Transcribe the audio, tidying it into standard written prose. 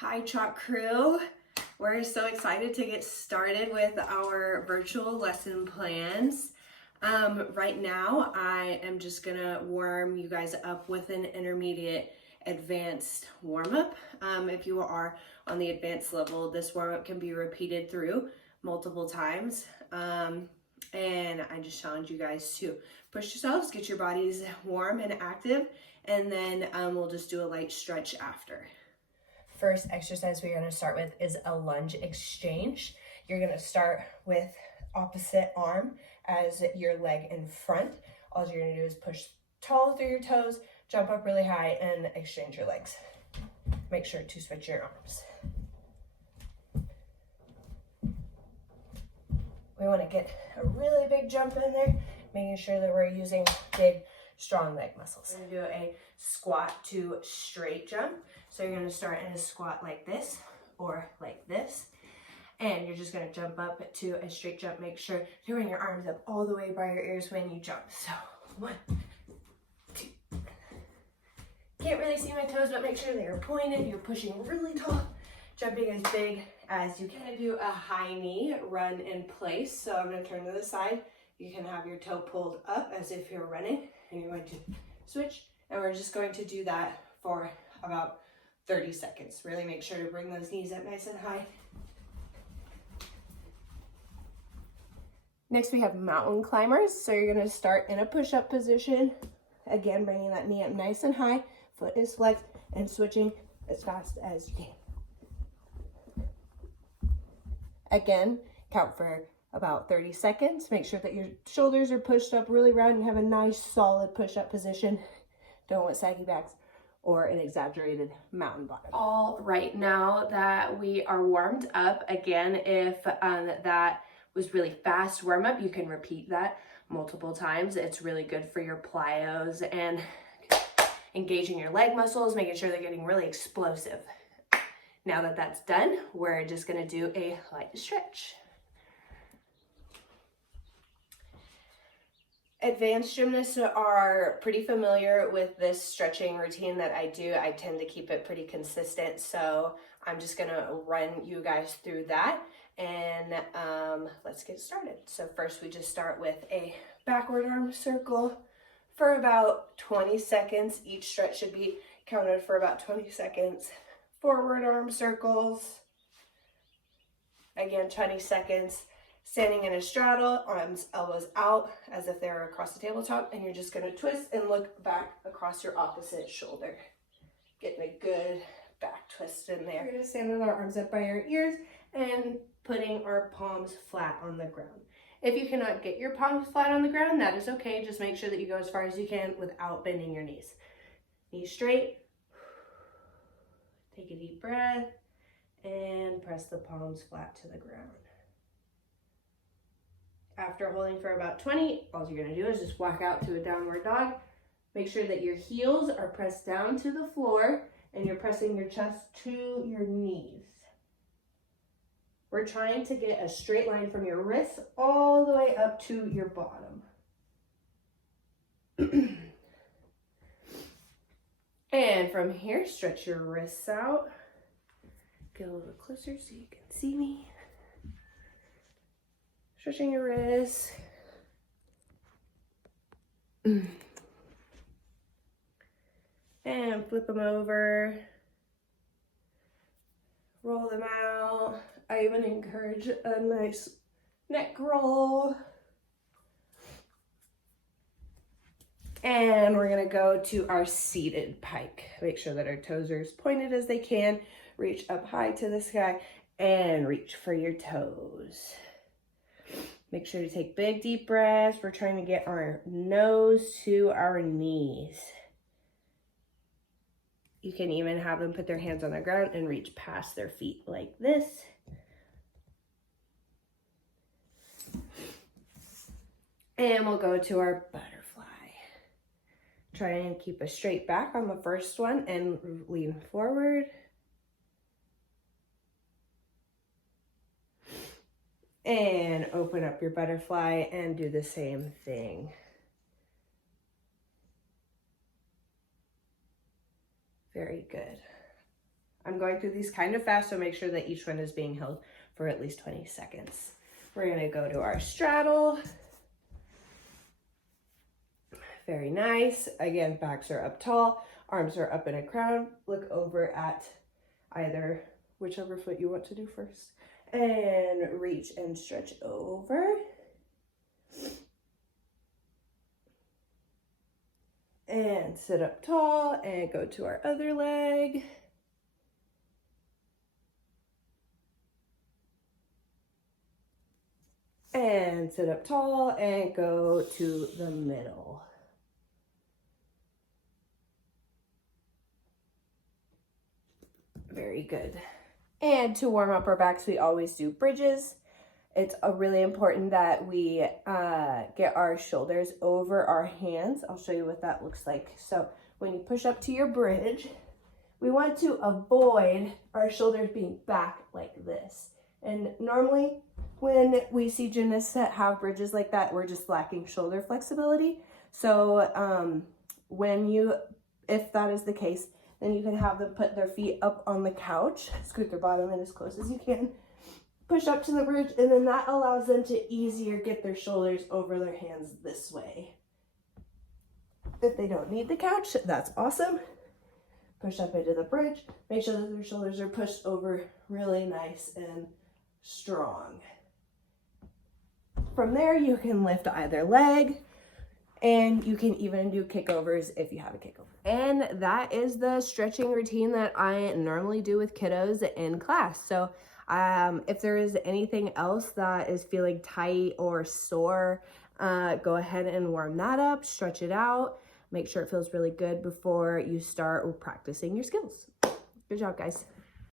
Hi Chalk Crew. We're so excited to get started with our virtual lesson plans. Right now I am just gonna warm you guys up with an intermediate advanced warm-up. If you are on the advanced level, this warm-up can be repeated through multiple times. And I just challenge you guys to push yourselves, get your bodies warm and active, and then we'll just do a light stretch after. First exercise we're going to start with is a lunge exchange. You're going to start with opposite arm as your leg in front. All you're going to do is push tall through your toes, jump up really high, and exchange your legs. Make sure to switch your arms. We want to get a really big jump in there, making sure that we're using big, strong leg muscles. We're going to do a squat to straight jump. So you're going to start in a squat like this or like this. And you're just going to jump up to a straight jump. Make sure to bring your arms up all the way by your ears when you jump. So 1, 2. Can't really see my toes, but make sure they are pointed. You're pushing really tall, jumping as big as you can. Do a high knee run in place. So I'm going to turn to the side. You can have your toe pulled up as if you're running. And you're going to switch. And we're just going to do that for about 30 seconds. Really make sure to bring those knees up nice and high. Next we have mountain climbers. So you're going to start in a push-up position. Again, bringing that knee up nice and high. Foot is flexed and switching as fast as you can. Again, count for about 30 seconds. Make sure that your shoulders are pushed up really round and have a nice solid push-up position. Don't want saggy backs or an exaggerated mountain bottom. All right, now that we are warmed up, again, if that was really fast warm up, you can repeat that multiple times. It's really good for your plyos and engaging your leg muscles, making sure they're getting really explosive. Now that that's done, we're just gonna do a light stretch. Advanced gymnasts are pretty familiar with this stretching routine that I do. I tend to keep it pretty consistent, so I'm just gonna run you guys through that, and let's get started. So first we just start with a backward arm circle for about 20 seconds. Each stretch should be counted for about 20 seconds. Forward arm circles, again 20 seconds. Standing in a straddle, arms, elbows out as if they were across the tabletop, and you're just going to twist and look back across your opposite shoulder. Getting a good back twist in there. We're going to stand with our arms up by our ears and putting our palms flat on the ground. If you cannot get your palms flat on the ground, that is okay. Just make sure that you go as far as you can without bending your knees. Knees straight. Take a deep breath and press the palms flat to the ground. After holding for about 20, all you're going to do is just walk out to a downward dog. Make sure that your heels are pressed down to the floor and you're pressing your chest to your knees. We're trying to get a straight line from your wrists all the way up to your bottom. And from here, stretch your wrists out. Get a little closer so you can see me. Stretching your wrists. And flip them over. Roll them out. I even encourage a nice neck roll. And we're gonna go to our seated pike. Make sure that our toes are as pointed as they can. Reach up high to the sky and reach for your toes. Make sure to take big deep breaths. We're trying to get our nose to our knees. You can even have them put their hands on the ground and reach past their feet like this. And we'll go to our butterfly. Try and keep a straight back on the first one and lean forward. And open up your butterfly and do the same thing. Very good. I'm going through these kind of fast, so make sure that each one is being held for at least 20 seconds. We're gonna go to our straddle. Very nice. Again, backs are up tall, arms are up in a crown. Look over at either whichever foot you want to do first. And reach and stretch over. And sit up tall and go to our other leg. And sit up tall and go to the middle. Very good. And to warm up our backs, we always do bridges. It's really important that we get our shoulders over our hands. I'll show you what that looks like. So when you push up to your bridge, we want to avoid our shoulders being back like this. And normally when we see gymnasts that have bridges like that, we're just lacking shoulder flexibility. So if that is the case, then you can have them put their feet up on the couch, scoot their bottom in as close as you can, push up to the bridge, and then that allows them to easier get their shoulders over their hands this way. If they don't need the couch, that's awesome. Push up into the bridge, make sure that their shoulders are pushed over really nice and strong. From there, you can lift either leg, and you can even do kickovers if you have a kickover. And that is the stretching routine that I normally do with kiddos in class. So if there is anything else that is feeling tight or sore, go ahead and warm that up, stretch it out, make sure it feels really good before you start practicing your skills. Good job, guys.